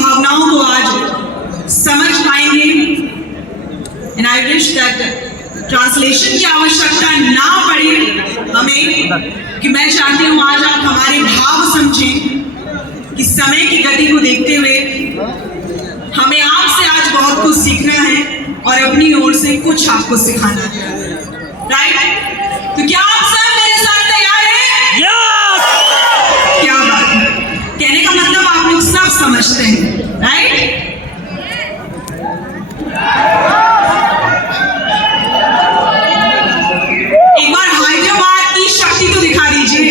भावनाओं को आज समझ पाएंगे। And I wish that translation की आवश्यकता ना पड़े हमें, कि मैं चाहती हूँ आज आप हमारे भाव समझें कि समय की गति को देखते हुए हमें आपसे आज बहुत कुछ सीखना है और अपनी ओर से कुछ आपको सिखाना है। राइट? तो क्या आप सब मेरे साथ तैयार हैं? यस! क्या बात है, कहने का मतलब आप लोग सब समझते हैं। राइट? एक बार हैदराबाद की शक्ति तो दिखा दीजिए।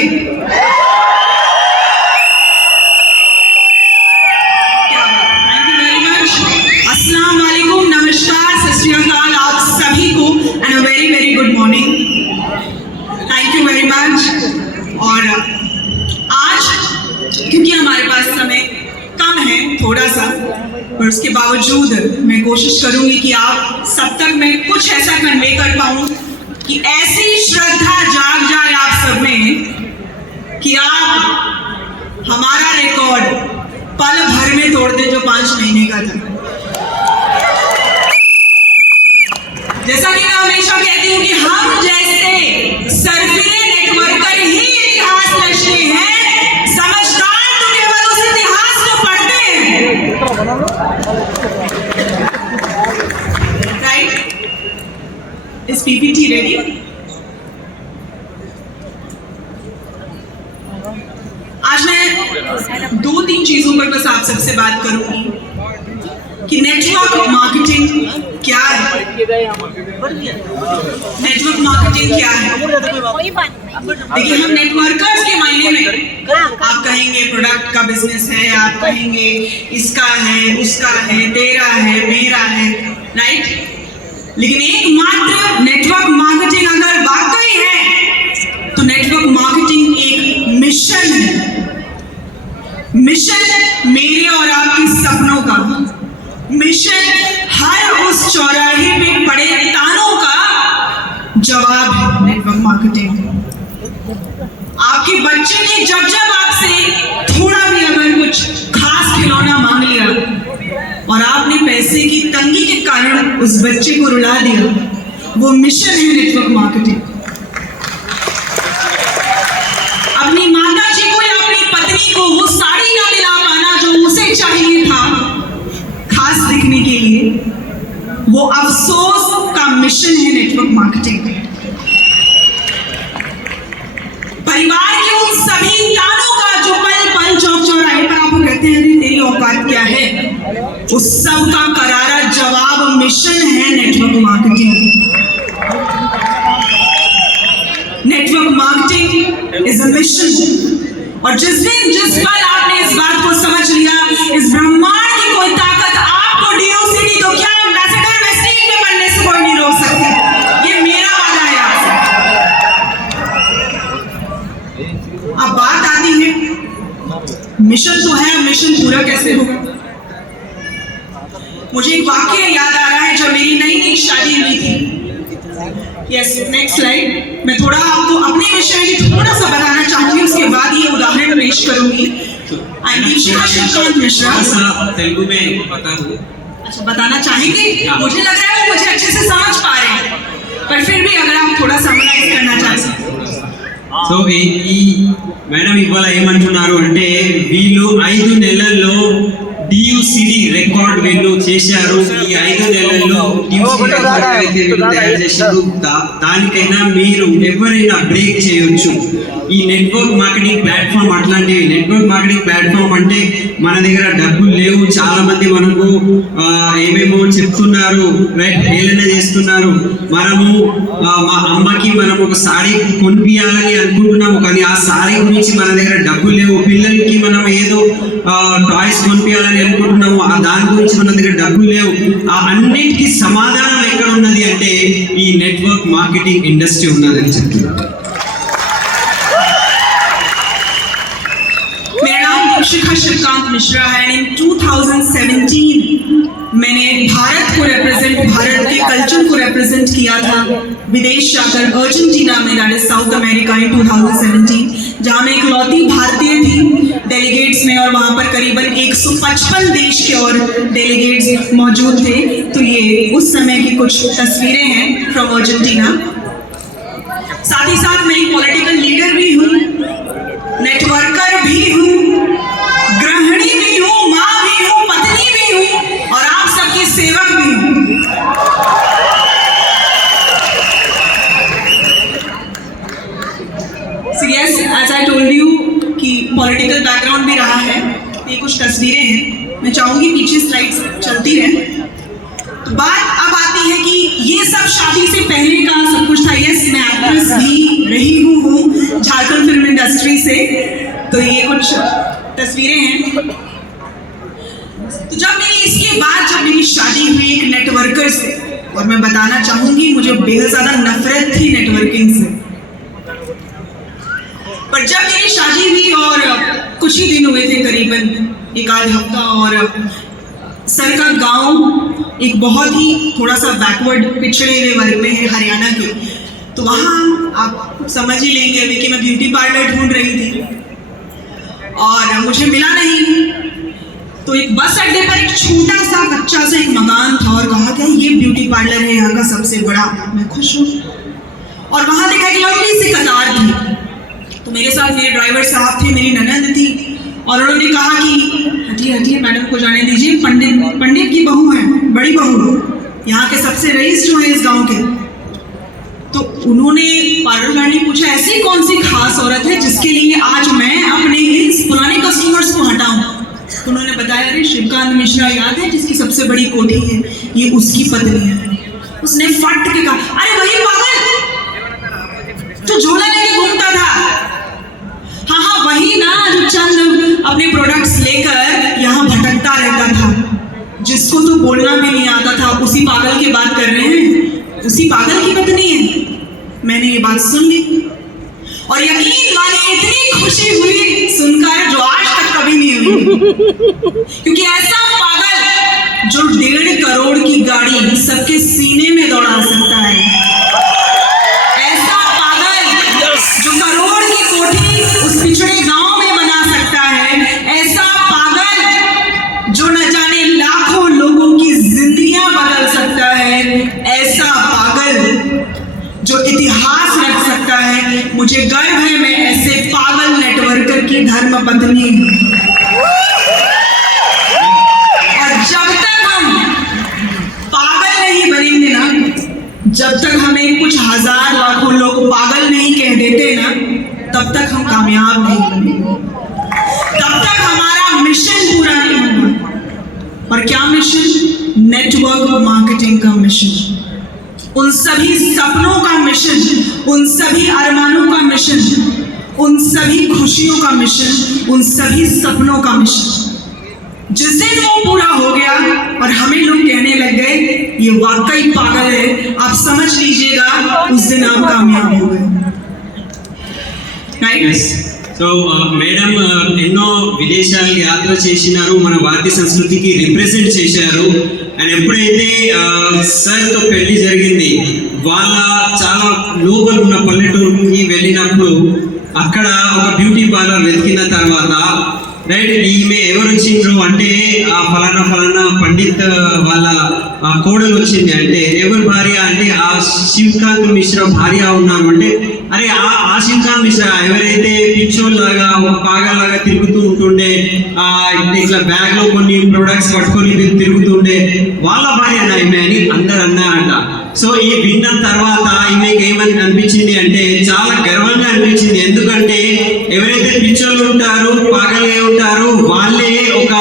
क्या बात, थैंक यू वेरी मच। अस्सलाम वालेकुम, नमस्कार, सत श्री अकाल आप सभी को, and a very very good morning. Thank you very much. और आज क्योंकि हमारे पास समय कम है थोड़ा सा, पर उसके बावजूद मैं कोशिश करूंगी कि आप सब तक मैं कुछ ऐसा कन्वे कर पाऊं कि ऐसी श्रद्धा जाग जाए आप सब में कि आप हमारा रिकॉर्ड पल भर में तोड़ दे जो 5 महीने का था। जैसा कि मैं हमेशा कहती हूं कि हम जैसे सरफिरे नेटवर्कर ही इतिहास रचते हैं, समझदार तो केवल उस इतिहास को पढ़ते हैं। राइट? इस पीपीटी रेडी? आज मैं 2-3 चीजों पर बस आप सबसे बात करूंगी कि नेटवर्क मार्केटिंग क्या है। नेटवर्क मार्केटिंग क्या है? देखिए, हम नेटवर्कर्स के मायने में आप कहेंगे प्रोडक्ट का बिजनेस है, आप कहेंगे इसका है, उसका है, तेरा है, मेरा है। राइट? लेकिन एकमात्र नेटवर्क मार्केटिंग अगर वाकई है तो नेटवर्क मार्केटिंग एक मिशन है। मिशन मेरे और आपके सपनों का, मिशन हर उस चौराहे पे पड़े तानों का जवाब है नेटवर्क मार्केटिंग। आपके बच्चे ने जब जब आपसे थोड़ा भी अगर कुछ खास खिलौना मांग लिया और आपने पैसे की तंगी के कारण उस बच्चे को रुला दिया, वो मिशन है नेटवर्क मार्केटिंग। अपनी माता जी को या अपनी पत्नी को वो साड़ी ना दिला पाना जो उसे चाहिए था खास दिखने के लिए, वो अफसोस का मिशन है नेटवर्क मार्केटिंग। परिवार के उन सभी तानों का जो पल पल चौक चौराहे पर आपको कहते हैं तेरी औकात क्या है, उस सब का करारा जवाब मिशन है network marketing. Network marketing is a mission. और जिस पल आपने इस बात को समझ लिया, इस ब्रह्मांड की कोई ताकत आपको डीओसीडी तो क्या एम्बेसडर वेस्टीज में बनने से कोई नहीं रोक सकती। ये मेरा वादा है आपसे। अब बात आती है मिशन तो है, मिशन पूरा कैसे होगा? मुझे एक वाक्य याद आ रहा है जब मेरी नई शादी हुई थी। Yes, next slide. मैं थोड़ा आपको अपने विषय में थोड़ा सा बताना चाहूंगी, उसके बाद ये उदाहरण पेश करूंगी। मिश्रा तेलुगु में बता दूं। अच्छा, बताना चाहेंगे? मुझे लग रहा है वो मुझे अच्छे से समझ पा रहे हैं, पर फिर भी अगर आप थोड़ा समराइज करना चाहें। సో ఈ మేడం ఇవాళ ఏమంటున్నారు అంటే వీళ్ళు 5 నెలల్లో DUCD రికార్డ్ వీళ్ళు చేశారు. ఈ 5 నెలల్లో DUCD రికార్డ్ అయితే వీళ్ళు తయారు చేశారు. దానికైనా మీరు ఎవరైనా బ్రేక్ చేయొచ్చు. ఈ నెట్వర్క్ మార్కెటింగ్ ప్లాట్ఫామ్ అట్లాంటివి. నెట్వర్క్ మార్కెటింగ్ ప్లాట్ఫామ్ అంటే మన దగ్గర డబ్బులు లేవు, చాలా మంది మనకు ఏమేమో చెప్తున్నారు, రైట్, ఏలన చేస్తున్నారు. మనము మా అమ్మకి మనం ఒక సారీ కొనిపియాలని అనుకుంటున్నాము, కానీ ఆ సారీ గురించి మన దగ్గర డబ్బులు లేవు. పిల్లలకి మనం ఏదో టాయ్స్ కొనిపియాలని అనుకుంటున్నాము, ఆ దాని గురించి మన దగ్గర డబ్బులు లేవు. ఆ అన్నిటికీ సమాధానం ఎక్కడ ఉన్నది అంటే ఈ నెట్వర్క్ మార్కెటింగ్ ఇండస్ట్రీ ఉన్నదని చెప్తున్నారు. शिखा श्रीकांत मिश्रा है। इन 2017 मैंने भारत को रिप्रेजेंट, भारत के कल्चर को रिप्रेजेंट किया था विदेश जाकर, अर्जेंटीना में, दैट इज साउथ अमेरिका, इन 2017, जहां मैं इकलौती भारतीय थी डेलीगेट्स में, और वहाँ पर करीबन 155 देश के और डेलीगेट्स मौजूद थे। तो ये उस समय की कुछ तस्वीरें हैं फ्रॉम अर्जेंटीना। साथ ही साथ मैं एक पॉलिटिकल लीडर भी हूँ, नेटवर्कर भी हूँ, गृहिणी भी हूँ, माँ भी हूँ, पत्नी भी हूँ और आप सबकी सेवक भी हूँ। So yes, as I told you कि पॉलिटिकल बैकग्राउंड भी रहा है। ये कुछ तस्वीरें हैं, मैं चाहूंगी पीछे स्लाइड्स चलती रहे। तो बात अब आती है कि ये सब शादी से पहले का सब कुछ था। यस, मैं एक्ट्रेस भी रही हूँ झारखंड फिल्म इंडस्ट्री से। तो ये कुछ तस्वीरें हैं। तो जब मेरी शादी हुई एक नेटवर्कर से, और मैं बताना चाहूंगी मुझे बेहद ज्यादा नफरत थी नेटवर्किंग से, पर जब मेरी शादी हुई और कुछ ही दिन हुए थे, करीबन एक आध हफ्ता, और सर का गांव एक बहुत ही थोड़ा सा बैकवर्ड पिछड़े हुए वर्ग में है हरियाणा के। तो वहाँ आप समझ ही लेंगे अभी कि मैं ब्यूटी पार्लर ढूंढ रही थी और मुझे मिला नहीं। तो एक बस अड्डे पर एक छोटा सा कच्चा सा एक मकान था और कहा कि ये ब्यूटी पार्लर है यहाँ का सबसे बड़ा। मैं खुश हूँ और वहाँ देखा कि लंबी सी कतार थी। तो मेरे साथ मेरे ड्राइवर साहब थे, मेरी ननद थी, और उन्होंने कहा कि हटिए हटिए मैडम को जाने दीजिए, पंडित की बहू है, बड़ी बहू, यहाँ के सबसे रईस जो है इस गांव के। तो उन्होंने पार्लर वाले ने पूछा ऐसी कौन सी खास औरत है जिसके लिए आज मैं अपने इन पुराने कस्टमर्स को हटाऊं। उन्होंने बताया अरे शिवकांत मिश्रा याद है जिसकी सबसे बड़ी कोठी है, ये उसकी पत्नी है। उसने फट के कहा अरे वही पागल जो झोला लेके घूमता था। हाँ हाँ वही ना जो चंद अपने प्रोडक्ट्स लेकर यहाँ भटकता रहता था, जिसको तो बोलना भी नहीं आता था। उसी पागल की बात कर रहे हैं, उसी पागल की पत्नी है। मैंने ये बात सुन ली और यकीन मानिए इतनी खुशी हुई सुनकर जो आज तक कभी नहीं हुई, क्योंकि ऐसा पागल जो 1.5 करोड़ की गाड़ी सबके सीने में दौड़ा सकता है, ऐसा पागल जो करोड़ की कोठी उस पिछड़े गांव में बना सकता है, ऐसा पागल जो न जाने लाखों लोगों की जिंदगियां बदल सकता है, ऐसा पागल जो इतिहास रख सकता है। मुझे गर्व है मैं ऐसे पागल नेटवर्कर की धर्म पत्नी हूं। और जब तक हम पागल नहीं बनेंगे ना, जब तक हमें कुछ हजार लाखों लोग पागल नहीं कह देते ना, तब तक हम कामयाब नहीं बनेंगे, तब तक हमारा मिशन पूरा नहीं होगा। और क्या मिशन? नेटवर्क मार्केटिंग का मिशन, उन सभी सपनों का मिशन, उन सभी अरमानों का मिशन, उन सभी खुशियों का मिशन, उन सभी सपनों का मिशन। जिस दिन वो पूरा हो गया और हमें लोग कहने लग गए ये वाकई पागल है, आप समझ लीजिएगा उस दिन आप कामयाब हो गए। సో మేడం ఎన్నో విదేశాలు యాత్ర చేసినారు, మన భారతీయ సంస్కృతికి రిప్రజెంట్ చేశారు. అండ్ ఎప్పుడైతే సార్తో పెళ్లి జరిగింది, వాళ్ళ చాలా లోపల ఉన్న పల్లెటూరుకి వెళ్ళినప్పుడు అక్కడ ఒక బ్యూటీ పార్లర్ వెతికిన తర్వాత రైట్ ఈమె ఎవరు వచ్చిండ్రు అంటే ఫలానా ఫలానా పండిత్ వాళ్ళ కోడలు వచ్చింది. అంటే ఎవరు భార్య అంటే ఆ శివకాంత్ మిశ్రా భార్య ఉన్నారు. అంటే అరే ఆ శివకాంత్ మిశ్రా ఎవరైతే పిచ్చోళ్ళలాగా ఒక పాగలాగా తిరుగుతూ ఉంటుండే, ఇట్లా బ్యాగ్ లో కొన్ని ప్రొడక్ట్స్ పట్టుకొని తిరుగుతుండే, వాళ్ళ భార్య ఈమె అని అందరు అన్నారంట. సో ఈ విన్న తర్వాత ఈమెకి ఏమని అనిపించింది అంటే చాలా గర్వంగా అనిపించింది. ఎందుకంటే ఎవరైతే పిచ్చోళ్ళు ఉంటారో పాగలే ఉంటారో వాళ్ళే ఒక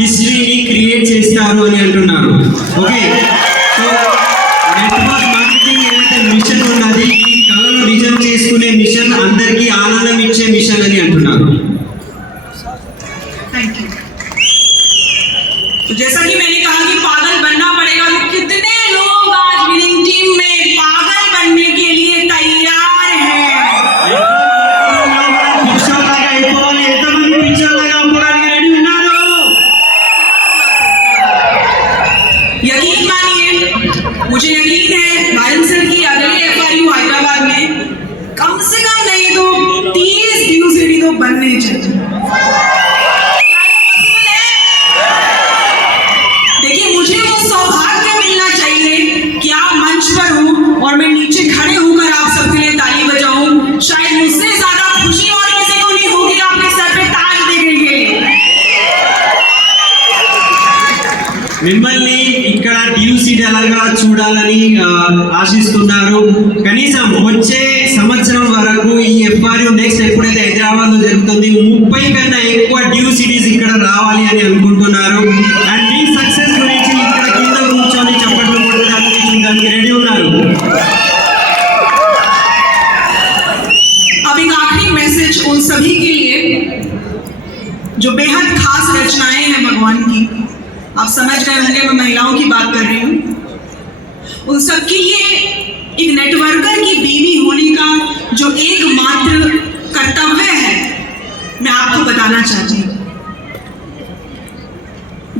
హిస్టరీని క్రియేట్ చేస్తారు అని అంటున్నారు. ఓకే, సో నెట్వర్క్ మార్కెటింగ్ ఏదైతే మిషన్ ఉన్నది, ఈ కళను నిజం చేసుకునే మిషన్, అందరికీ ఆనందం ఇచ్చే మిషన్ అని అంటున్నారు. तो जैसा कि मैंने कहा कि पागल बनना पड़ेगा, तो कितने लोग आज विनिंग टीम में पागल बनने के लिए तैयार हैं? यकीन मानिए, मुझे यकीन है भारत सर की अगली FRU हैदराबाद में कम से कम नहीं तो 30 ड्यू सिटी तो बनने चाहिए। మిమ్మల్ని ఇక్కడ డ్యూసీడ్ అలాగా చూడాలని ఆశిస్తున్నారు. కనీసం వచ్చే సంవత్సరం వరకు ఈ FRU నెక్స్ట్ ఎప్పుడైతే హైదరాబాద్ లో జరుగుతుంది 30 కన్నా ఎక్కువ డ్యూసీడీస్ ఇక్కడ రావాలి అని అనుకుంటున్నారు. అండ్ మీ సక్సెస్ గురించి ఇక్కడ కింద కూర్చొని చప్పట్లు కొట్టడానికి చూడడానికి రెడీ ఉన్నారు. अब एक आखिरी मैसेज उन सभी के लिए जो बेहद खास रचनाएं हैं भगवान की. आप समझ गए होंगे मैं महिलाओं की बात कर रही हूँ. उन सब के लिए एक नेटवर्कर की बीवी होने का जो एकमात्र कर्तव्य है मैं आपको बताना चाहती हूँ.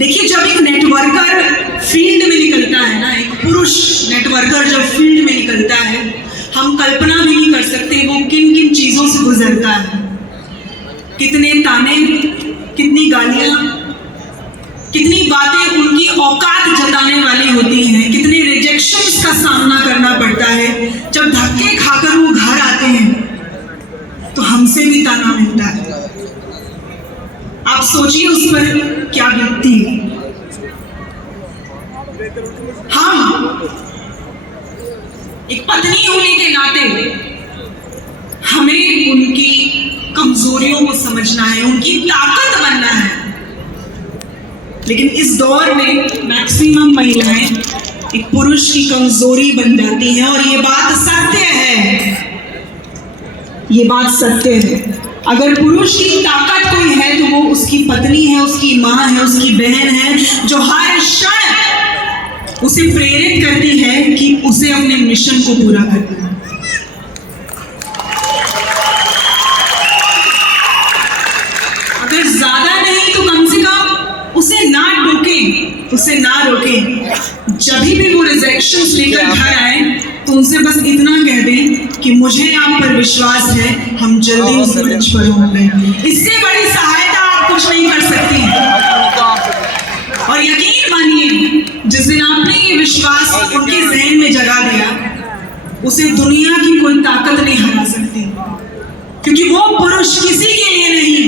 देखिए, जब एक नेटवर्कर फील्ड में निकलता है ना, एक पुरुष नेटवर्कर जब फील्ड में निकलता है, हम कल्पना भी नहीं कर सकते वो किन किन चीजों से गुजरता है. कितने ताने, कितनी गालियां, कितनी बातें उनकी औकात जताने वाली होती हैं, कितने रिजेक्शंस का सामना करना पड़ता है. जब धक्के खाकर वो घर आते हैं तो हमसे भी ताना मिलता है. आप सोचिए उस पर क्या बीतती है. हम एक पत्नी होने के नाते हमें उनकी कमजोरियों को समझना है, उनकी ताकत बनना है. लेकिन इस दौर में मैक्सिमम महिलाएं एक पुरुष की कमजोरी बन जाती हैं और ये बात सत्य है. ये बात सत्य है. अगर पुरुष की ताकत कोई है तो वो उसकी पत्नी है, उसकी माँ है, उसकी बहन है, जो हर क्षण उसे प्रेरित करती है कि उसे अपने मिशन को पूरा करना है. अगर ज्यादा नहीं तो कम से कम उसे ना टोकें, उसे ना रोकें. जब भी वो रिजेक्शंस लेकर घर आए तो उनसे बस इतना कह दें कि मुझे आप पर विश्वास है, हम जल्दी उस मंच पर होंगे. इससे बड़ी सहायता आप कुछ नहीं कर सकती. और यकीन मानिए, जिस दिन आपने ये विश्वास उनके जहन में जगा दिया, उसे दुनिया की कोई ताकत नहीं हरा सकती. क्योंकि वो पुरुष किसी के लिए नहीं,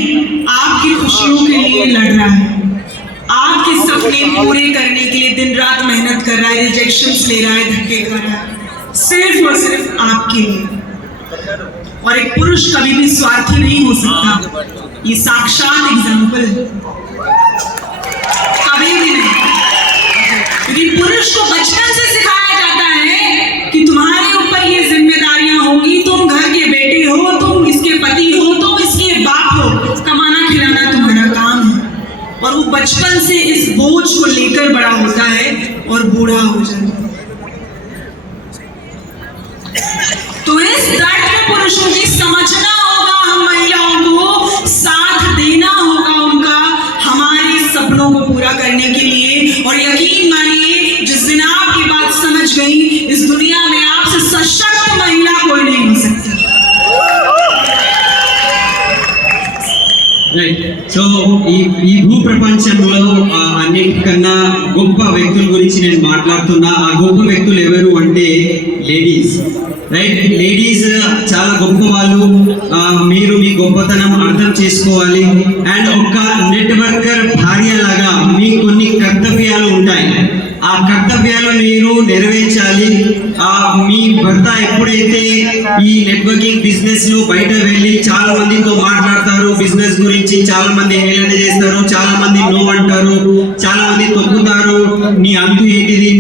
आपकी खुशियों के लिए लड़ रहा है, आपके सपने पूरे करने के लिए दिन रात मेहनत कर रहा है, रिजेक्शंस ले रहा है, धक्के कर रहा है, सिर्फ और सिर्फ आपके लिए. और एक पुरुष कभी भी स्वार्थी नहीं हो सकता. ये साक्षात एग्जाम्पल है. कभी भी नहीं. क्योंकि पुरुष को बचपन से सिखाया जाता है कि तुम्हारे ऊपर ये जिम्मेदारियां होगी, तुम घर के बेटे हो, तुम इसके पति हो, तुम इसके बाप हो, कमाना खिलाना तुम्हारा काम है. और वो बचपन से इस बोझ को लेकर बड़ा होता है और बूढ़ा हो जाता है. तो इस दर्द में पुरुषों की समझना होगा, हम महिलाओं को साथ देना होगा उनका, हमारे सपनों को पूरा करने के लिए. और यकीन मानिए, जिस दिन आप ये बात समझ गई, इस दुनिया में आपसे सशक्त महिला कोई नहीं हो सकती. రైట్. సో ఈ భూ ప్రపంచంలో అన్నిటికన్నా గొప్ప వ్యక్తుల గురించి నేను మాట్లాడుతున్నా. ఆ గొప్ప వ్యక్తులు ఎవరు అంటే లేడీస్. రైట్, లేడీస్ చాలా గొప్ప వాళ్ళు. మీరు మీ గొప్పతనం అర్థం చేసుకోవాలి. అండ్ ఒక నెట్వర్కర్ భార్య లాగా మీ కొన్ని కర్తవ్యాలు ఉంటాయి. ఆ కర్తవ్యాలు మీరు నెరవేర్చాలి. మీ భర్త ఎప్పుడైతే ఈ నెట్వర్కింగ్ బిజినెస్ లో బయట వెళ్ళి చాలా మందితో మాట్లాడతారు, బిజినెస్ గురించి చాలా మంది హేళన చేస్తారు, చాలా మంది నో అంటారు, చాలా మంది తొక్కుతారు, నీ అంతు ఏంటిది,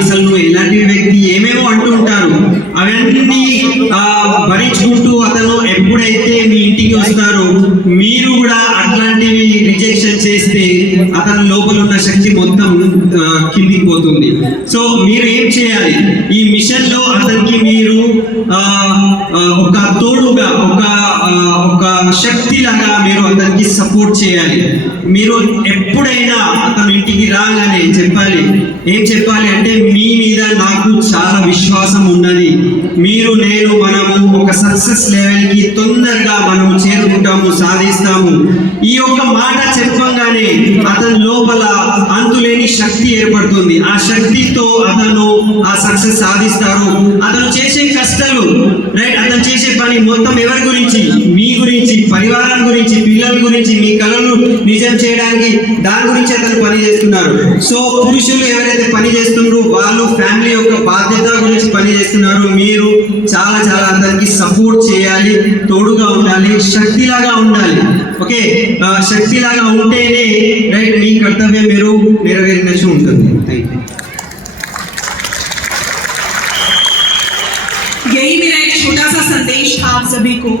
అసలు నువ్వు ఎలాంటి వ్యక్తి, ఏమేమో అంటూ ఉంటారు. అవన్నీ భరించుకుంటూ అతను ఎప్పుడైతే మీ ఇంటికి వస్తారో మీరు కూడా అట్లాంటివి రిజెక్షన్ చేస్తే అతని లోపల ఉన్న శక్తి మొత్తం కిందికి పోతుంది. సో మీరు ఏం చేయాలి, ఈ మిషన్ లో అతనికి మీరు ఒక తోడుగా ఒక శక్తి లాగా మీరు అతనికి సపోర్ట్ చేయాలి. మీరు ఎప్పుడైనా అతను ఇంటికి రాగానే చెప్పాలి. ఏం చెప్పాలి అంటే, మీ మీద నాకు చాలా విశ్వాసం ఉన్నది, మీరు నేను మనము ఒక సక్సెస్ లెవెల్ కి తొందరగా మనము చేరుకుంటాము, సాధిస్తాము. ఈ యొక్క మాట చెప్పగానే అతను అతని లోపల అంతులేని శక్తి ఏర్పడుతుంది. ఆ శక్తితో అతను ఆ సక్సెస్ సాధిస్తారు. అతను చేసే కష్టాలు రైట్, అతను చేసే పని మొత్తం ఎవరి గురించి? మీ గురించి, పరివారం గురించి, పిల్లల గురించి, మీ కళలు నిజం చేయడానికి దాని గురించి అతను పని చేస్తున్నారు. సో పురుషులు ఎవరైతే పని చేస్తున్నారో వాళ్ళు ఫ్యామిలీ యొక్క బాధ్యత గురించి పని చేస్తున్నారు. మీరు చాలా చాలా అతనికి సపోర్ట్ చేయాలి, తోడుగా ఉండాలి, శక్తిలాగా ఉండాలి. ఓకే, శక్తిలాగా ఉంటేనే రైట్ మీ కర్తవ్యం మీరు నెరవేరినట్టు ఉంటుంది. Thank you. यही मेरा एक छोटा सा संदेश था आप सभी को,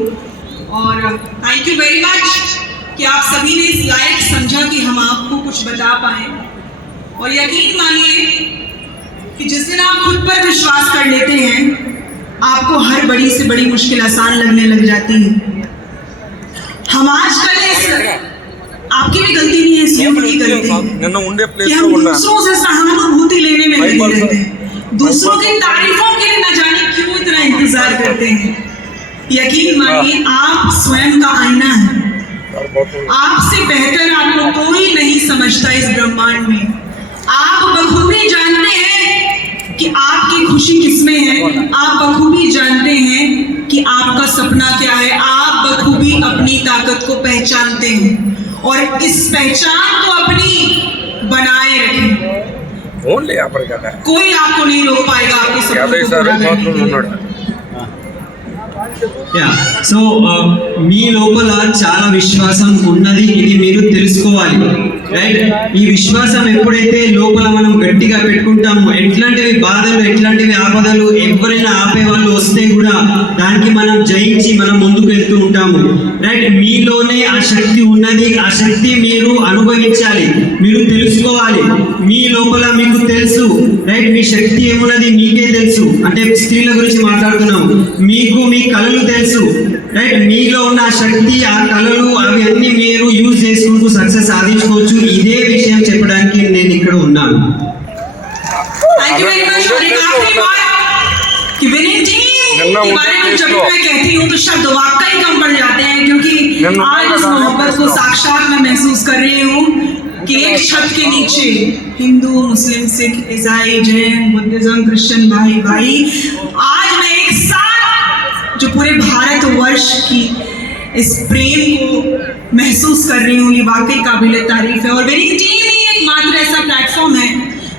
और थैंक यू वेरी मच कि आप सभी ने इस लायक समझा कि हम आपको कुछ बता पाए। और यकीन मानिए कि जिस दिन आप खुद पर विश्वास कर लेते हैं आपको हर बड़ी से बड़ी मुश्किल आसान लगने लग जाती है। हम आजकल इस आपकी भी गलती नहीं है, इस युग की गलती कि हम दूसरों से सहानुभूति लेने में लगे रहते हैं, दूसरों की तारीफों के लिए न जाने क्यों इतना इंतजार करते हैं। यकीन मानिए आप स्वयं का आईना है, आपसे बेहतर आपको कोई नहीं समझता इस ब्रह्मांड में। आप बखूबी जानते हैं कि आपकी खुशी किसमें है, आप बखूबी जानते हैं कि आपका सपना क्या है, आप बखूबी अपनी ताकत को पहचानते हैं और इस पहचान को अपनी बनाए रखें। कोई आपको नहीं रोक पाएगा आपके सपनों को पूरा करने के लिए। సో మీ లోపల చాలా విశ్వాసం ఉన్నది, ఇది మీరు తెలుసుకోవాలి రైట్. ఈ విశ్వాసం ఎప్పుడైతే లోపల మనం గట్టిగా పెట్టుకుంటామో ఎట్లాంటివి బాధలు, ఎట్లాంటివి ఆపదలు ఎవరైనా ఆపే వాళ్ళు వస్తే కూడా దానికి మనం జయించి మనం ముందుకు వెళ్తూ ఉంటాము రైట్. మీలోనే ఆ శక్తి ఉన్నది, ఆ శక్తి మీరు అనుభవించాలి, మీరు తెలుసుకోవాలి. మీ లోపల మీకు తెలుసు రైట్, మీ శక్తి ఏమున్నది మీకే తెలుసు. అంటే స్త్రీల గురించి మాట్లాడుతున్నాము, మీకు మీ కళలు తెలుసు రైట్. మీలో ఉన్న ఆ శక్తి, ఆ కళలు అవి అన్ని మీరు యూజ్ చేసుకుంటూ సక్సెస్ సాధించుకోవచ్చు. ఇదే విషయం చెప్పడానికి నేను ఇక్కడ ఉన్నాను. Thank you very much. और एक आखिरी बात कि विनिंग टीम के बारे में जब मैं कहती हूँ तो शब्द वाकई कम पड़ जाते हैं, क्योंकि आज इस मोहब्बत को साक्षात मैं महसूस कर रही हूँ कि एक छत के नीचे हिंदू, मुस्लिम, सिख, ईसाई, जैन, बुद्धिज्म, क्रिश्चियन भाई भाई आज मैं एक साथ जो पूरे भारतवर्ष की इस प्रेम को महसूस कर रही हूँ, ये वाकई काबिल तारीफ है। और विनिंग टीम ही एकमात्र ऐसा प्लेटफॉर्म है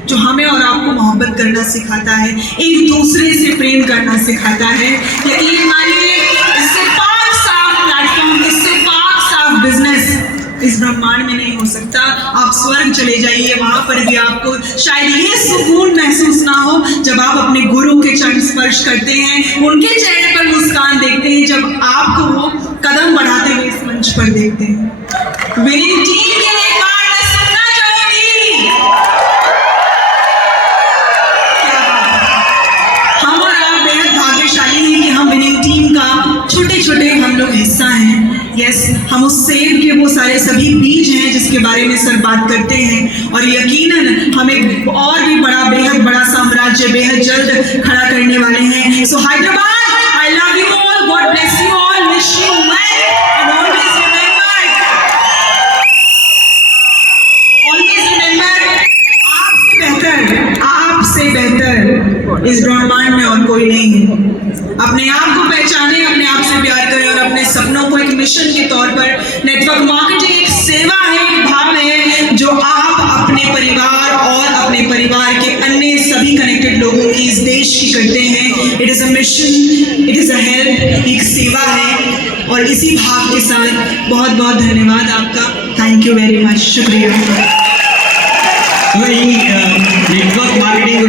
जो हमें और आपको मोहब्बत करना सिखाता है, एक दूसरे से प्रेम करना सिखाता है। यकीन मानिए इससे पाक साफ प्लेटफॉर्म, इससे पाक साफ बिजनेस इस ब्रह्मांड में नहीं हो सकता। आप स्वर्ग चले जाइए, वहां पर भी आपको शायद ये सुकून महसूस ना हो जब आप अपने गुरु के चरण स्पर्श करते हैं, उनके चेहरे पर मुस्कान देखते हैं, जब आपको वो कदम बढ़ाते हुए इस मंच पर देखते हैं। विनिंग टीम के लिए एक बार मैं सुनना चाहूंगी। क्या बात है, हम और आप बेहद भाग्यशाली हैं कि हम विनिंग टीम का छोटे छोटे हम लोग हिस्सा हैं। यस, हम उस सेब के वो सारे सभी बीज हैं जिसके बारे में सर बात करते हैं, और यकीनन हम एक और भी बड़ा, बेहद बड़ा साम्राज्य बेहद जल्द खड़ा करने वाले हैं। So Hyderabad, I love you all, God bless you all, wish you well, and always remember आपसे बेहतर इस ब्रह्मांड में और कोई नहीं है। अपने आप को पहचाने, अपने आप से प्यार करें और अपने सपनों को एक मिशन के तौर पर, नेटवर्क मार्केटिंग एक सेवा है, एक भाव है जो आप अपने परिवार और अपने परिवार के अन्य सभी कनेक्टेड लोगों की इस देश की करते हैं। It is a mission, it is a help, एक सेवा है। और इसी भाव के साथ बहुत बहुत धन्यवाद आपका। थैंक यू वेरी मच, शुक्रिया। సో ఈ నెట్వర్క్